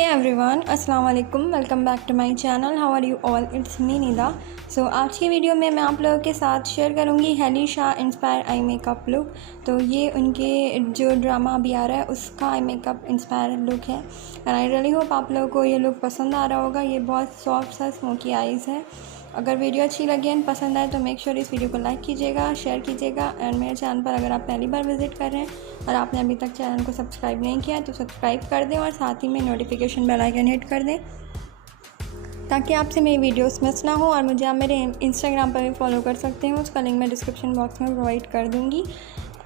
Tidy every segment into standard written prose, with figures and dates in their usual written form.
Hey everyone, अस्सलाम वालेकुम, welcome back to my channel. How are you all? It's me Nida. So आज की video में मैं आप लोगों के साथ शेयर करूंगी Helly Shah inspire eye makeup look. तो ये उनके जो ड्रामा अभी आ रहा है उसका आई मेकअप इंस्पायर लुक है एंड आई रियली होप आप लोगों को ये लुक पसंद आ रहा होगा। ये बहुत सॉफ्ट सा स्मोकी आइज़ है। अगर वीडियो अच्छी लगी एंड पसंद आए तो मेक श्योर इस वीडियो को लाइक कीजिएगा, शेयर कीजिएगा एंड मेरे चैनल पर अगर आप पहली बार विजिट कर रहे हैं और आपने अभी तक चैनल को सब्सक्राइब नहीं किया है तो सब्सक्राइब कर दें और साथ ही में नोटिफिकेशन बेल आइकन हिट कर दें ताकि आपसे मेरी वीडियोस मिस ना हो। और मुझे आप मेरे इंस्टाग्राम पर भी फॉलो कर सकते हैं, उसका लिंक मैं डिस्क्रिप्शन बॉक्स में प्रोवाइड कर दूँगी।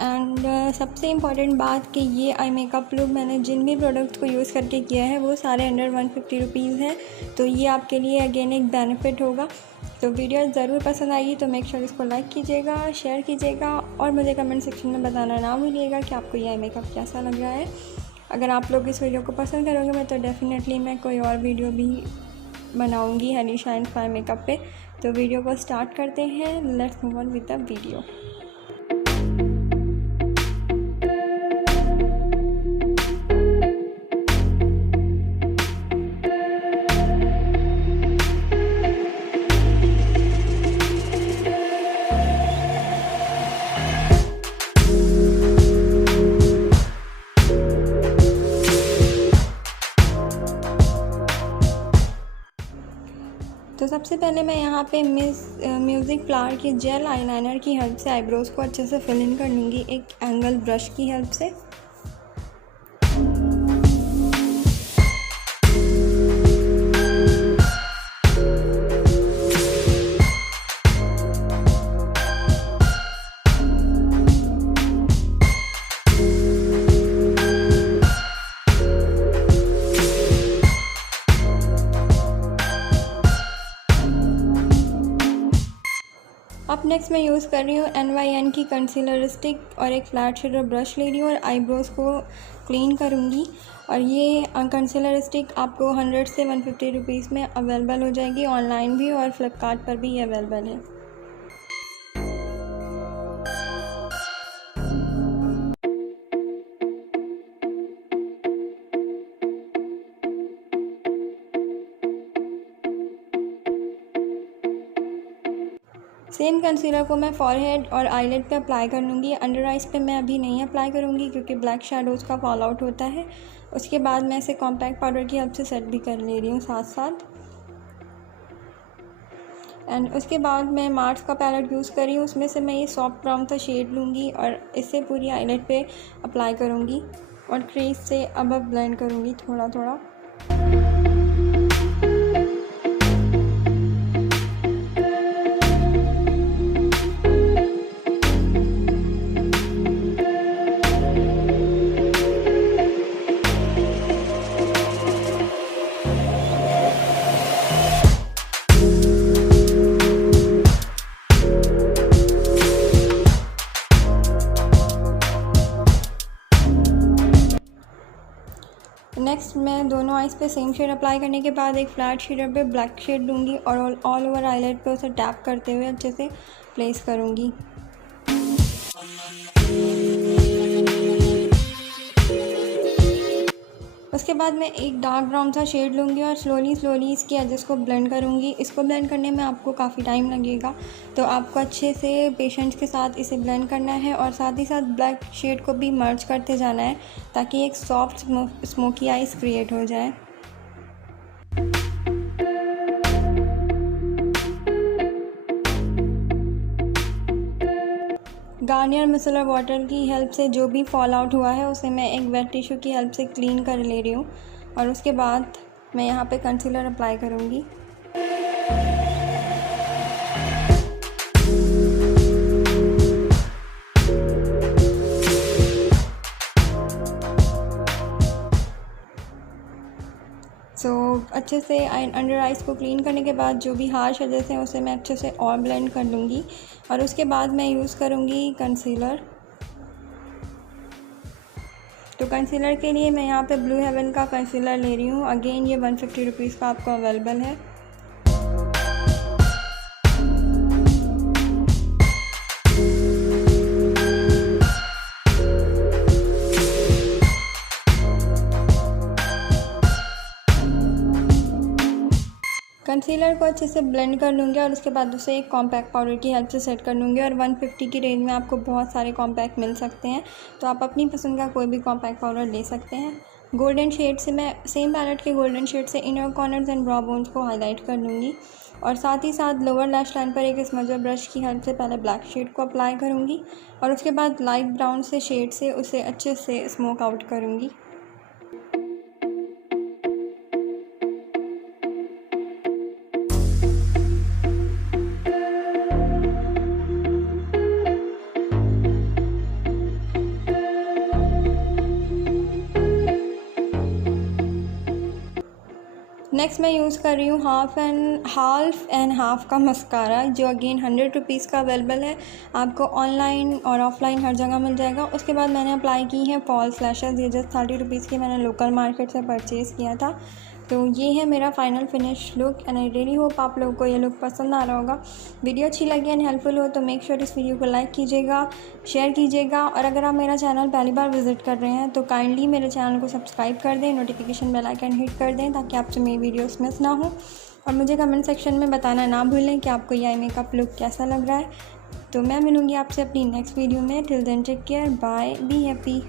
एंड सबसे इम्पॉर्टेंट बात कि ये आई मेकअप लुक मैंने जिन भी प्रोडक्ट्स को यूज़ करके किया है वो सारे अंडर 150 रुपीज़ हैं, तो ये आपके लिए अगेन एक बेनिफिट होगा। तो वीडियो ज़रूर पसंद आएगी तो मेक श्योर इसको लाइक कीजिएगा, शेयर कीजिएगा और मुझे कमेंट सेक्शन में बताना ना भूलिएगा कि आपको ये आई मेकअप कैसा लग रहा है। अगर आप लोग इस वीडियो को पसंद करोगे मैं तो डेफिनेटली मैं कोई और वीडियो भी बनाऊँगी हेली शाह इंस्पायर मेकअप पे। तो वीडियो को स्टार्ट करते हैं, let's move on with the video. तो सबसे पहले मैं यहाँ पे म्यूज़िक फ्लावर की जेल आईलाइनर की हेल्प से आईब्रोज़ को अच्छे से फिल इन कर लूँगी एक एंगल ब्रश की हेल्प से। अब नेक्स्ट मैं यूज़ कर रही हूँ NYN की कंसीलर स्टिक और एक फ्लैट शेडर ब्रश ले रही हूँ और आईब्रोज़ को क्लीन करूँगी। और ये कंसीलर स्टिक आपको 100 से 150 रुपीज़ में अवेलेबल हो जाएगी, ऑनलाइन भी और फ्लिपकार्ट पर भी ये अवेलेबल है। सेम कंसीलर को मैं फॉरहेड और आईलेट पे अप्लाई कर लूँगी। अंडर आइज़ पे मैं अभी नहीं अप्लाई करूँगी क्योंकि ब्लैक शैडोज़ का फॉल आउट होता है। उसके बाद मैं इसे कॉम्पैक्ट पाउडर की हेल्प से सेट भी कर ले रही हूँ साथ साथ। एंड उसके बाद मैं मार्स का पैलेट यूज़ कर रही हूँ, उसमें से मैं ये सॉफ्ट ब्राउन सा शेड लूँगी और इसे पूरी आईलेट पे अप्लाई करूँगी और क्रीज से अब ब्लेंड करूँगी थोड़ा थोड़ा। नेक्स्ट मैं दोनों आइज़ पे सेम शेड अप्लाई करने के बाद एक फ्लैट शेडर पे ब्लैक शेड लूँगी और ऑल ओवर आईलाइट पे उसे टैप करते हुए अच्छे से प्लेस करूँगी। उसके बाद मैं एक डार्क ब्राउन सा शेड लूँगी और स्लोली इसके एजेस को ब्लेंड करूँगी। इसको ब्लेंड करने में आपको काफ़ी टाइम लगेगा तो आपको अच्छे से पेशेंस के साथ इसे ब्लेंड करना है और साथ ही साथ ब्लैक शेड को भी मर्ज करते जाना है ताकि एक सॉफ्ट स्मोकी आइज क्रिएट हो जाए। गार्नियर मिसलर वाटर की हेल्प से जो भी फॉल आउट हुआ है उसे मैं एक वेट टिश्यू की हेल्प से क्लीन कर ले रही हूँ और उसके बाद मैं यहाँ पे कंसीलर अप्लाई करूँगी। अच्छे से अंडर आइज़ को क्लीन करने के बाद जो भी हार्श एजेस हैं उसे मैं अच्छे से और ब्लेंड कर लूँगी और उसके बाद मैं यूज़ करूँगी कंसीलर। तो कंसीलर के लिए मैं यहाँ पे ब्लू हेवन का कंसीलर ले रही हूँ। अगेन ये 150 रुपीज़ का आपको अवेलेबल है। कंसीलर को अच्छे से ब्लेंड कर लूँगी और उसके बाद उसे एक कॉम्पैक्ट पाउडर की हेल्प से सेट कर लूँगी। और 150 की रेंज में आपको बहुत सारे कॉम्पैक्ट मिल सकते हैं, तो आप अपनी पसंद का कोई भी कॉम्पैक्ट पाउडर ले सकते हैं। गोल्डन शेड से मैं सेम पैलेट के गोल्डन शेड से inner corners and bro bones को हाईलाइट कर लूँगी। और साथ ही साथ लोअर लैश लाइन पर एक स्मजर ब्रश की हेल्प से पहले ब्लैक शेड को अप्लाई करूँगी और उसके बाद लाइट ब्राउन से शेड से उसे अच्छे से स्मोक आउट करूँगी। नेक्स्ट मैं यूज़ कर रही हूँ हाफ एंड हाफ का मस्कारा, जो अगेन 100 रुपीज़ का अवेलेबल है। आपको ऑनलाइन और ऑफलाइन हर जगह मिल जाएगा। उसके बाद मैंने अप्लाई की है फॉल्स लैशेस, ये जस्ट 30 रुपीज़ की मैंने लोकल मार्केट से परचेज़ किया था। तो ये है मेरा final finish look and I really hope आप लोगों को ये लुक पसंद आ रहा होगा। वीडियो अच्छी लगी एंड हेल्पफुल हो तो मेक श्योर इस वीडियो को लाइक कीजिएगा, शेयर कीजिएगा। और अगर आप मेरा चैनल पहली बार विजिट कर रहे हैं तो काइंडली मेरे चैनल को सब्सक्राइब कर दें, नोटिफिकेशन बेल आइकन हिट कर दें ताकि आपसे मेरी वीडियोस मिस ना हो। और मुझे कमेंट सेक्शन में बताना ना भूलें कि आपको ये आई मेकअप लुक कैसा लग रहा है। तो मैं मिलूँगी आपसे अपनी नेक्स्ट वीडियो में। Till then take care, bye, be happy.